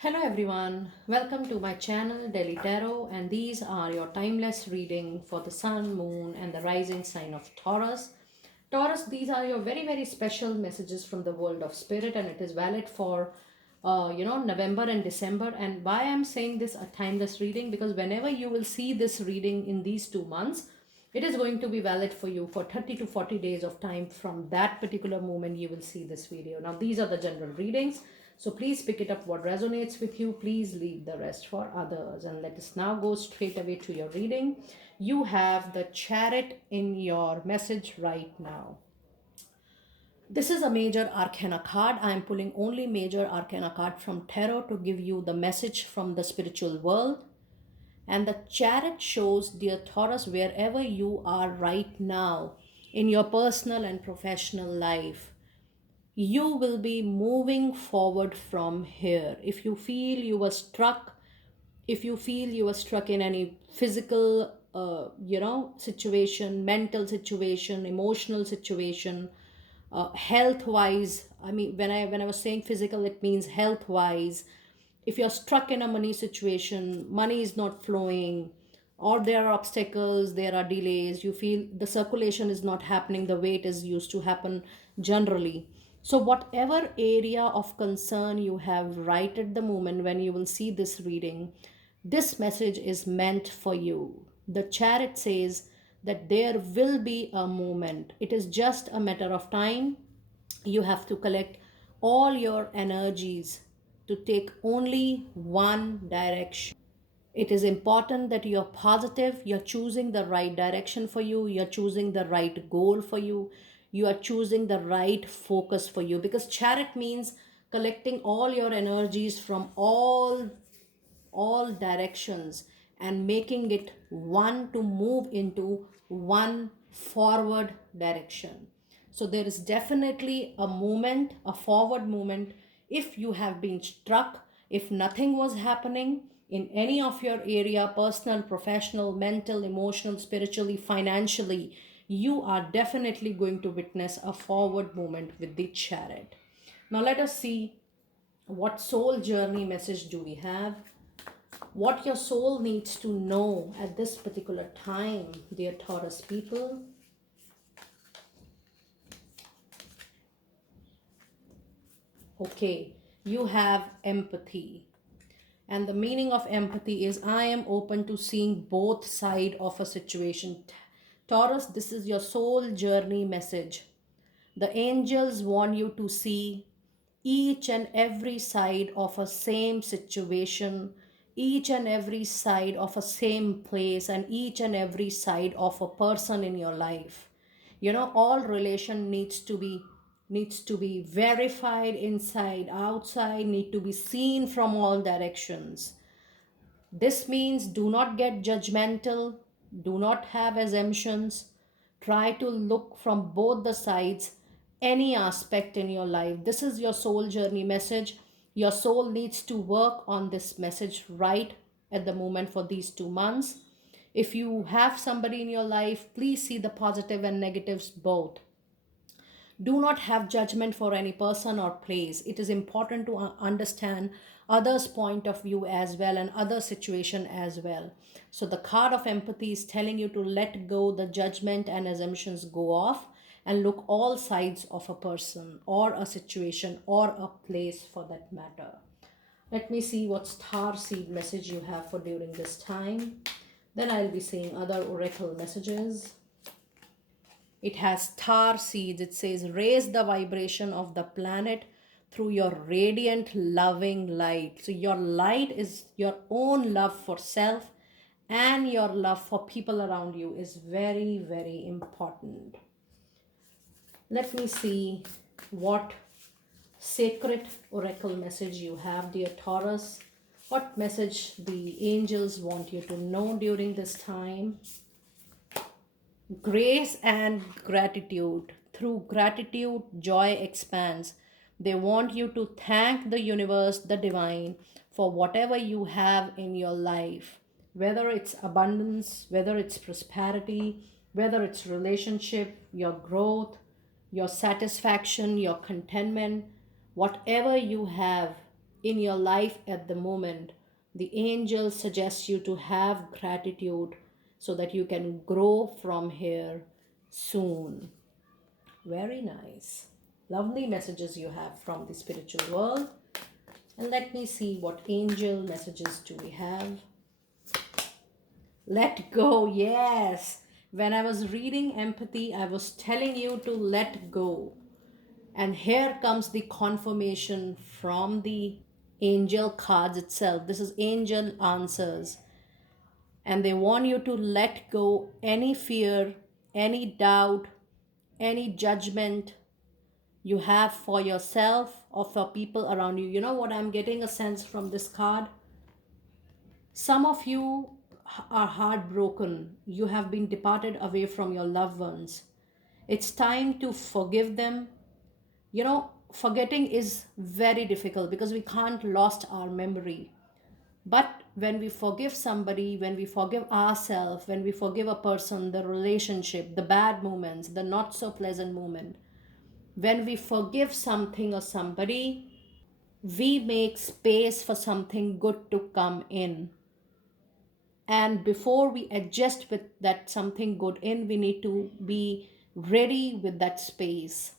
Hello everyone, welcome to my channel Daily Tarot, and these are your timeless reading for the sun, moon, and the rising sign of Taurus. Taurus, these are your very special messages from the world of spirit, and it is valid for November and December. And why I'm saying this a timeless reading, because whenever you will see this reading in these 2 months, it is going to be valid for you for 30 to 40 days of time from that particular moment you will see this video. Now, these are the general readings. So please pick it up what resonates with you. Please leave the rest for others. And let us now go straight away to your reading. You have the Chariot in your message right now. This is a major arcana card. I am pulling only major arcana card from tarot to give you the message from the spiritual world. And the Chariot shows, dear Taurus, wherever you are right now in your personal and professional life, you will be moving forward from here. If you feel you were struck, if you feel you were struck in any physical situation, mental situation, emotional situation, health wise, I mean, when I was saying physical, it means health wise. If you're stuck in a money situation, money is not flowing, or there are obstacles, there are delays, you feel the circulation is not happening the way it is used to happen generally. So whatever area of concern you have right at the moment when you will see this reading, this message is meant for you. The Chariot says that there will be a moment. It is just a matter of time. You have to collect all your energies to take only one direction. It is important that you're positive, you're choosing the right direction for you, you're choosing the right goal for you, you are choosing the right focus for you, because Chariot means collecting all your energies from all directions and making it one to move into one forward direction. So there is definitely a movement, a forward movement. If you have been struck, if nothing was happening in any of your area, personal, professional, mental, emotional, spiritually, financially, you are definitely going to witness a forward movement with the Chariot. Now let us see what soul journey message do we have, what your soul needs to know at this particular time, dear Taurus people. Okay, you have empathy. And the meaning of empathy is I am open to seeing both side of a situation. Taurus, this is your soul journey message. The angels want you to see each and every side of a same situation, each and every side of a same place, and each and every side of a person in your life. You know, all relation needs to be verified inside, outside, need to be seen from all directions. This means do not get judgmental, do not have assumptions. Try to look from both the sides, any aspect in your life. This is your soul journey message. Your soul needs to work on this message right at the moment for these 2 months. If you have somebody in your life, please see the positive and negatives both. Do not have judgment for any person or place. It is important to understand others' point of view as well and other situation as well. So the card of empathy is telling you to let go the judgment and assumptions, go off and look all sides of a person or a situation or a place for that matter. Let me see what star seed message you have for during this time. Then I'll be saying other oracle messages. It has star seeds. It says, raise the vibration of the planet through your radiant, loving light. So, your light is your own love for self, and your love for people around you is very important. Let me see what sacred oracle message you have, dear Taurus. What message the angels want you to know during this time. Grace and gratitude. Through gratitude, joy expands. They want you to thank the universe, the divine, for whatever you have in your life. Whether it's abundance, whether it's prosperity, whether it's relationship, your growth, your satisfaction, your contentment, whatever you have in your life at the moment, the angel suggests you to have gratitude so that you can grow from here soon. Very nice. Lovely messages you have from the spiritual world. And let me see what angel messages do we have. Let go, yes. When I was reading empathy, I was telling you to let go. And here comes the confirmation from the angel cards itself. This is angel answers. And they want you to let go any fear, any doubt, any judgment you have for yourself or for people around you. You know what? I'm getting a sense from this card. Some of you are heartbroken. You have been departed away from your loved ones. It's time to forgive them. You know, forgetting is very difficult because we can't lost our memory. But when we forgive somebody, when we forgive ourselves, when we forgive a person, the relationship, the bad moments, the not so pleasant moment, when we forgive something or somebody, we make space for something good to come in. And before we adjust with that something good in, we need to be ready with that space.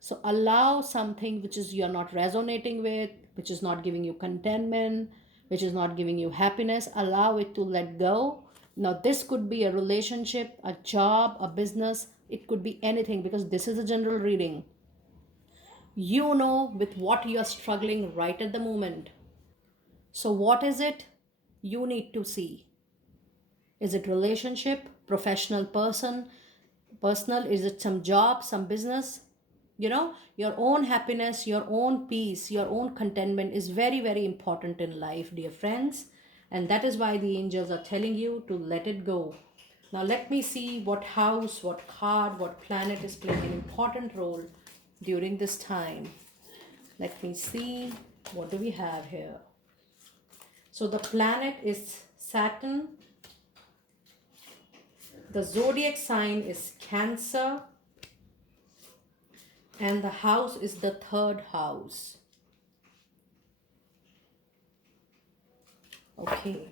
So allow something which is you're not resonating with, which is not giving you contentment, which is not giving you happiness, allow it to let go. Now this could be a relationship, a job, a business, it could be anything, because this is a general reading. You know with what you're struggling right at the moment. So what is it you need to see? Is it relationship, professional person, personal? Is it some job, some business? You know, your own happiness, your own peace, your own contentment is very, very important in life, dear friends. And that is why the angels are telling you to let it go. Now, let me see what house, what card, what planet is playing an important role during this time. Let me see. What do we have here? So, the planet is Saturn. The zodiac sign is Cancer. And the house is the third house. Okay.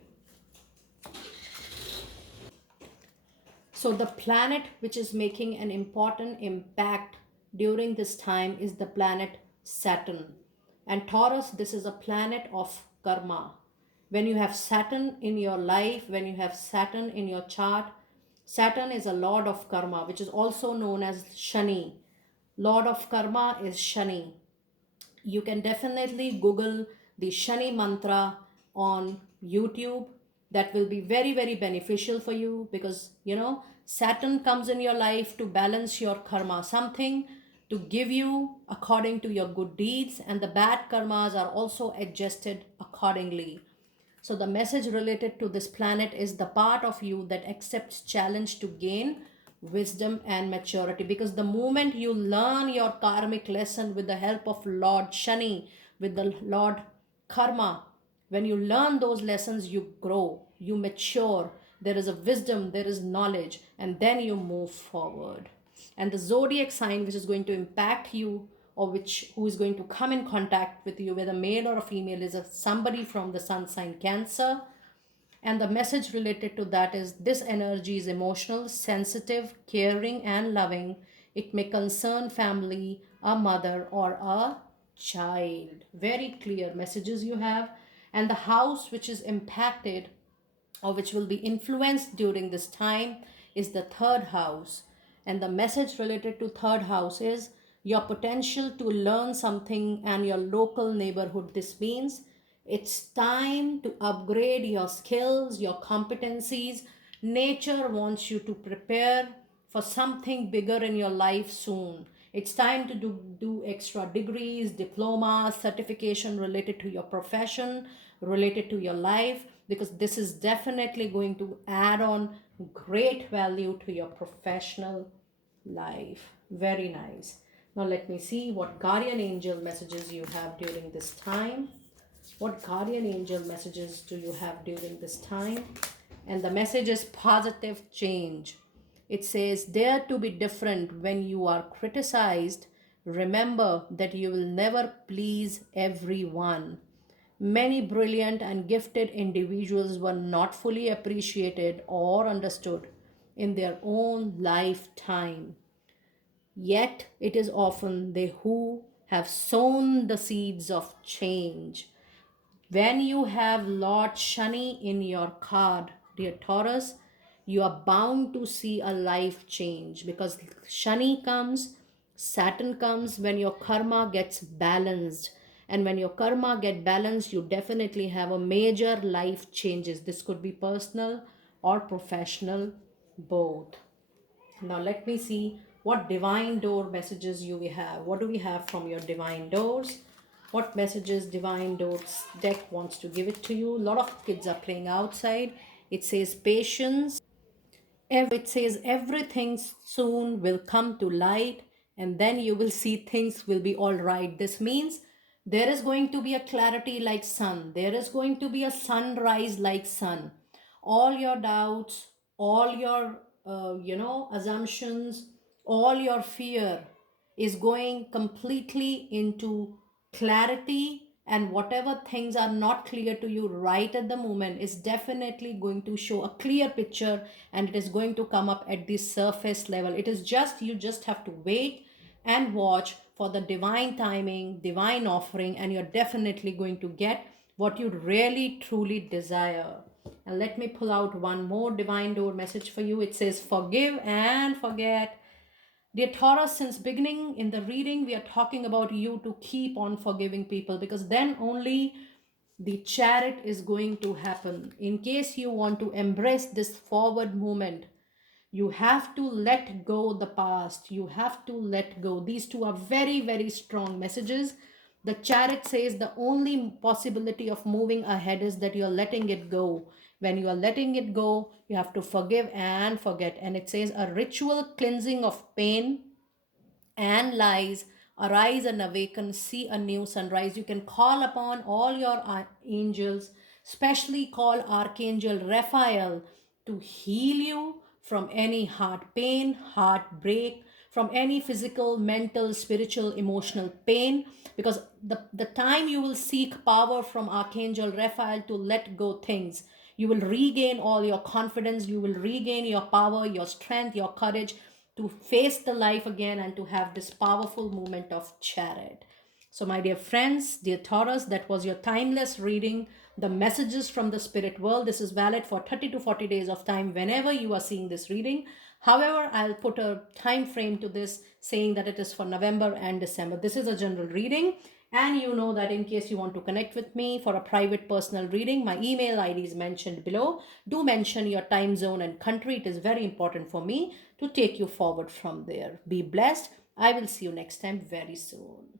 So the planet which is making an important impact during this time is the planet Saturn. And Taurus, this is a planet of karma. When you have Saturn in your life, when you have Saturn in your chart, Saturn is a lord of karma, which is also known as Shani. Lord of karma is Shani. You can definitely Google the Shani mantra on YouTube. That will be very, very beneficial for you, because you know Saturn comes in your life to balance your karma, something to give you according to your good deeds, and the bad karmas are also adjusted accordingly. So the message related to this planet is the part of you that accepts challenge to gain wisdom and maturity. Because the moment you learn your karmic lesson with the help of Lord Shani, with the Lord Karma, when you learn those lessons, you grow, you mature. There is a wisdom, there is knowledge, and then you move forward. And the zodiac sign which is going to impact you, or which who is going to come in contact with you, whether male or a female, is somebody from the sun sign Cancer. And the message related to that is this energy is emotional, sensitive, caring, and loving. It may concern family, a mother, or a child. Very clear messages you have. And the house which is impacted or which will be influenced during this time is the third house. And the message related to third house is your potential to learn something and your local neighborhood. This means it's time to upgrade your skills, your competencies. Nature wants you to prepare for something bigger in your life soon. It's time to do extra degrees, diplomas, certification related to your profession, related to your life, because this is definitely going to add on great value to your professional life. Very nice. Now let me see what guardian angel messages you have during this time. What guardian angel messages do you have during this time? And the message is positive change. It says, dare to be different when you are criticized. Remember that you will never please everyone. Many brilliant and gifted individuals were not fully appreciated or understood in their own lifetime. Yet it is often they who have sown the seeds of change. When you have Lord Shani in your card, dear Taurus, you are bound to see a life change because Shani comes, Saturn comes when your karma gets balanced. And when your karma get balanced, you definitely have a major life changes. This could be personal or professional, both. Now let me see what divine door messages you we have. What do we have from your divine doors? What messages divine doors deck wants to give it to you? A lot of kids are playing outside. It says patience. It says everything soon will come to light, and then you will see things will be all right. This means there is going to be a clarity like sun. There is going to be a sunrise like sun. All your doubts, all your assumptions, all your fear is going completely into clarity, and whatever things are not clear to you right at the moment is definitely going to show a clear picture, and it is going to come up at the surface level. It is just, you just have to wait and watch for the divine timing, divine offering, and you're definitely going to get what you really truly desire. And let me pull out one more divine door message for you. It says forgive and forget. Dear Taurus, since beginning in the reading, we are talking about you to keep on forgiving people, because then only the chariot is going to happen. In case you want to embrace this forward movement, you have to let go the past. You have to let go. These two are very, very strong messages. The chariot says the only possibility of moving ahead is that you're letting it go. When you are letting it go, you have to forgive and forget. And it says a ritual cleansing of pain and lies, arise and awaken, see a new sunrise. You can call upon all your angels, especially call Archangel Raphael to heal you from any heart pain, heartbreak, from any physical, mental, spiritual, emotional pain. Because the time you will seek power from Archangel Raphael to let go things, you will regain all your confidence, you will regain your power, your strength, your courage to face the life again and to have this powerful movement of chariot. So, my dear friends, dear Taurus, that was your timeless reading, the messages from the spirit world. This is valid for 30 to 40 days of time whenever you are seeing this reading. However, I'll put a time frame to this saying that it is for November and December. This is a general reading. And you know that in case you want to connect with me for a private personal reading, my email ID is mentioned below. Do mention your time zone and country. It is very important for me to take you forward from there. Be blessed. I will see you next time very soon.